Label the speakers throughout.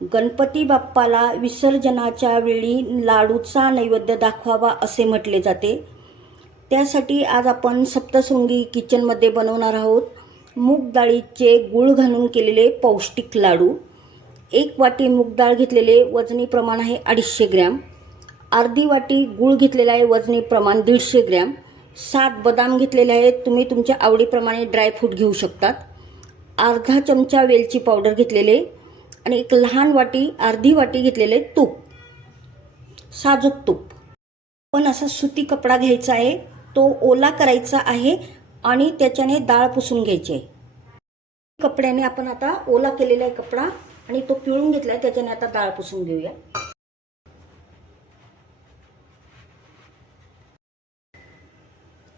Speaker 1: गणपती बाप्पाला विसर्जनाच्या वेळी लाडूचा नैवेद्य दाखवावा असे म्हटले जाते. त्यासाठी आज आपण सप्तशृंगी किचनमध्ये बनवणार आहोत. मूग डाळीचे गूळ घालून केलेले पौष्टिक लाडू. एक वाटी मूग डाळ घेतलेले वजनी प्रमाण आहे अडीचशे ग्रॅम. अर्धी वाटी गूळ घेतलेला आहे वजनी प्रमाण दीडशे ग्रॅम. सात बदाम घेतलेले आहेत तुम्ही तुमच्या आवडीप्रमाणे ड्रायफ्रूट घेऊ शकतात. अर्धा चमचा वेलची पावडर घेतलेले. आणि एक लहान वाटी अर्धी वाटी घेतलेले तूप. साजूक तूप. पण असा सुती कपडा घ्यायचा आहे तो ओला करायचा आहे आणि त्याच्याने डाळ पुसून घ्यायची आहे. कपड्याने आपण आता ओला केलेला आहे कपडा आणि तो पिळून घेतला आहे त्याच्याने आता डाळ पुसून घेऊया.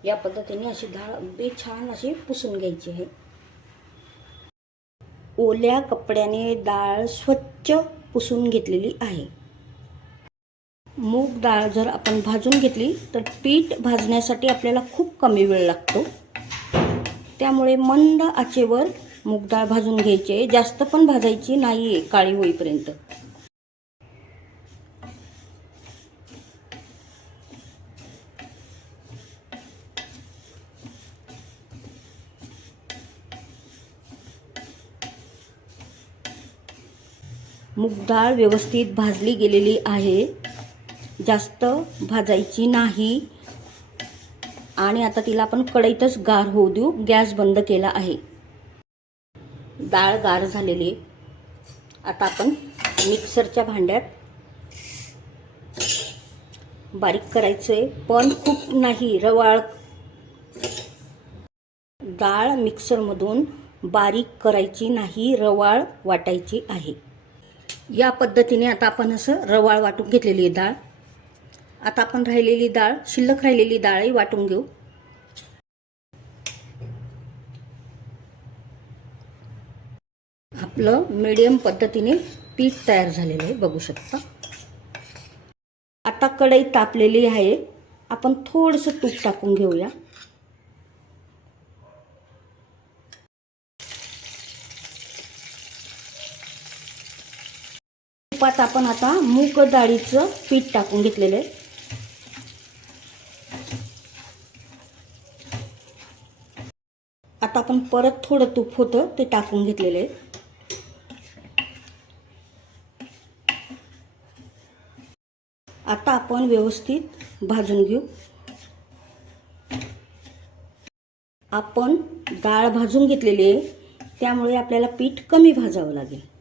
Speaker 1: या पद्धतीने अशी डाळ अगदी छान अशी पुसून घ्यायची आहे. ओल्या कपड्याने डाळ स्वच्छ पुसून घेतलेली आहे. मूग डाळ जर आपण भाजून घेतली तर पीठ भाजण्यासाठी आपल्याला खूप कमी वेळ लागतो. त्यामुळे मंद आचेवर मूग डाळ भाजून घ्यायची. जास्त पण भाजायची नाही आहे काळी होईपर्यंत. मूग डाळ व्यवस्थित भाजली गेलेली आहे. जास्त भाजायची नाही. आणि आता तिला आपण कढईतच गार होऊ देऊ. गॅस बंद केला आहे. डाळ गार झालेली. आता आपण मिक्सरच्या भांड्यात बारीक करायचं आहे पण खूप नाही रवाळ. डाळ मिक्सरमधून बारीक करायची नाही रवाळ वाटायची आहे. या पद्धतीने आता आपण असं रवाळ वाटून घेतलेली आहे डाळ. आता आपण राहिलेली डाळ शिल्लक राहिलेली डाळही वाटून घेऊ. आपलं मीडियम पद्धतीने पीठ तयार झालेलं आहे बघू शकता. आता कढई तापलेली आहे. आपण थोडंसं तूप टाकून घेऊया. तुपात आपण आता मूग डाळीचं पीठ टाकून घेतलेलं आहे. आता आपण परत थोडं तूप होतं ते टाकून घेतलेलं आहे. आता आपण व्यवस्थित भाजून घेऊ. आपण डाळ भाजून घेतलेली आहे त्यामुळे आपल्याला पीठ कमी भाजावं लागेल.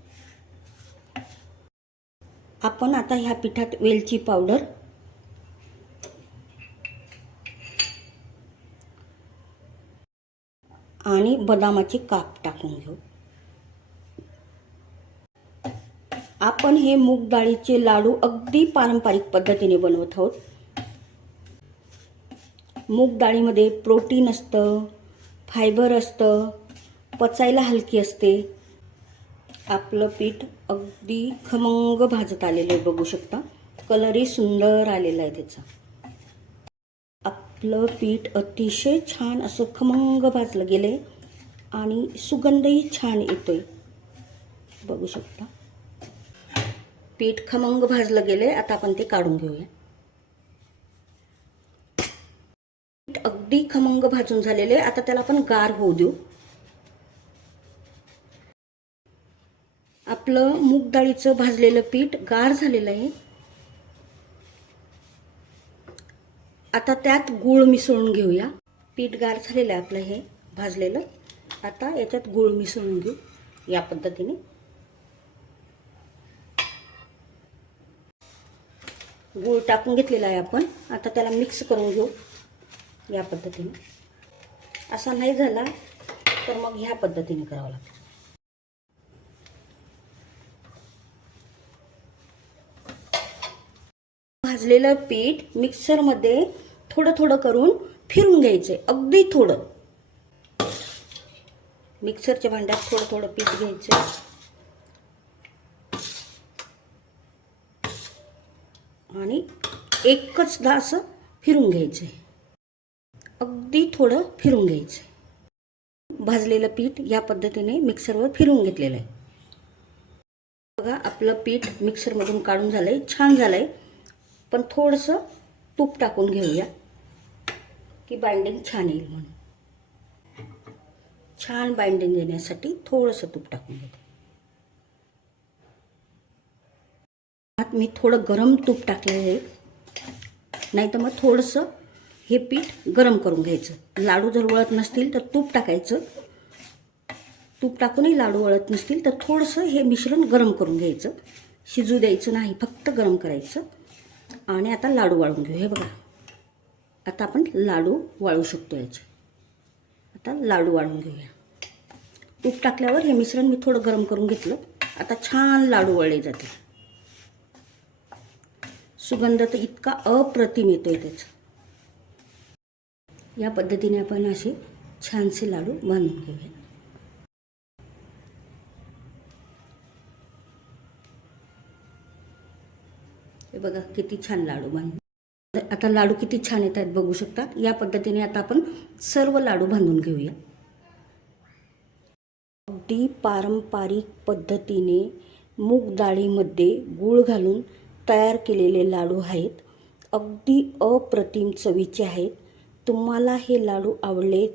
Speaker 1: आपण आता ह्या पिठात वेलची पावडर. आणि बदामाचे काप टाकून घेऊ. आपण हे मूग डाळीचे लाडू अगदी पारंपरिक पद्धतीने बनवत आहोत. मूग डाळीमध्ये प्रोटीन असतं फायबर असतं पचायला हलकी असते. आपलं पीठ अगदी खमंग भाजत आलेलं आहे बघू शकता. कलरही सुंदर आलेला आहे त्याचा. आपलं पीठ अतिशय छान असं खमंग भाजलं गेलं आहे आणि सुगंधही छान येतोय. बघू शकता. पीठ खमंग भाजलं गेलं आहे आता आपण ते काढून घेऊया. पीठ अगदी खमंग भाजून झालेले आहे आता त्याला आपण गार होऊ देऊ. आपलं मूग डाळीचं भाजलेलं पीठ गार झालेलं आहे. आता त्यात गूळ मिसळून घेऊया. पीठ गार झालेलं आहे आपलं हे भाजलेलं. आता याच्यात गूळ मिसळून घेऊ या पद्धतीने. गूळ टाकून घेतलेला आहे आपण. आता त्याला मिक्स करून घेऊ या पद्धतीने. असा नाही झाला तर मग ह्या पद्धतीने करावं लागतं. भाजलेलं पीठ मिक्सरमध्ये थोडं थोडं करून फिरून घ्यायचं अगदी थोडं. मिक्सरच्या भांड्यात थोडं थोडं पीठ घ्यायचं. आणि एकचदा असं फिरून घ्यायचं. अगदी थोडं फिरून घ्यायचं. भाजलेलं पीठ या पद्धतीने मिक्सरवर फिरून घेतलेलं आहे. बघा आपलं पीठ मिक्सरमधून काढून झालं आहे छान झालं आहे पण थोडंसं तूप टाकून घेऊया. की बाइंडिंग छान येईल म्हणून. छान बाइंडिंग येण्यासाठी थोडंसं तूप टाकून घेते. आत मी थोडं गरम तूप टाकलेलं आहे. नाही तर मग थोडंसं हे पीठ गरम करून घ्यायचं. लाडू जर वळत नसतील तर तूप टाकायचं. तूप टाकूनही लाडू वळत नसतील तर थोडंसं हे मिश्रण गरम करून घ्यायचं. शिजू द्यायचं नाही फक्त गरम करायचं. आणि आता लाडू वाळून घेऊ. हे बघा. आता आपण लाडू वाळू शकतो याचे. आता लाडू वाळून घेऊया. तूप टाकल्यावर हे मिश्रण मी थोडं गरम करून घेतलं. आता छान लाडू वळले जाते सुगंध तर इतका अप्रतिम येतो आहे त्याचा. या पद्धतीने आपण असे छानसे लाडू बांधून घेऊया. बघा किती छान लाडू बांध आता लाडू किती छान येत आहेत बघू शकतात या पद्धतीने आता आपण सर्व लाडू बांधून घेऊया. अगदी पारंपरिक पद्धतीने मूग डाळीमध्ये गूळ घालून तयार केलेले लाडू आहेत. अगदी अप्रतिम चवीचे आहेत. तुम्हाला हे लाडू आवडले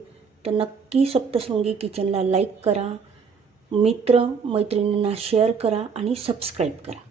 Speaker 1: तर नक्की सप्तशृंगी किचनला लाईक करा. मित्र मैत्रिणींना शेअर करा आणि सबस्क्राईब करा.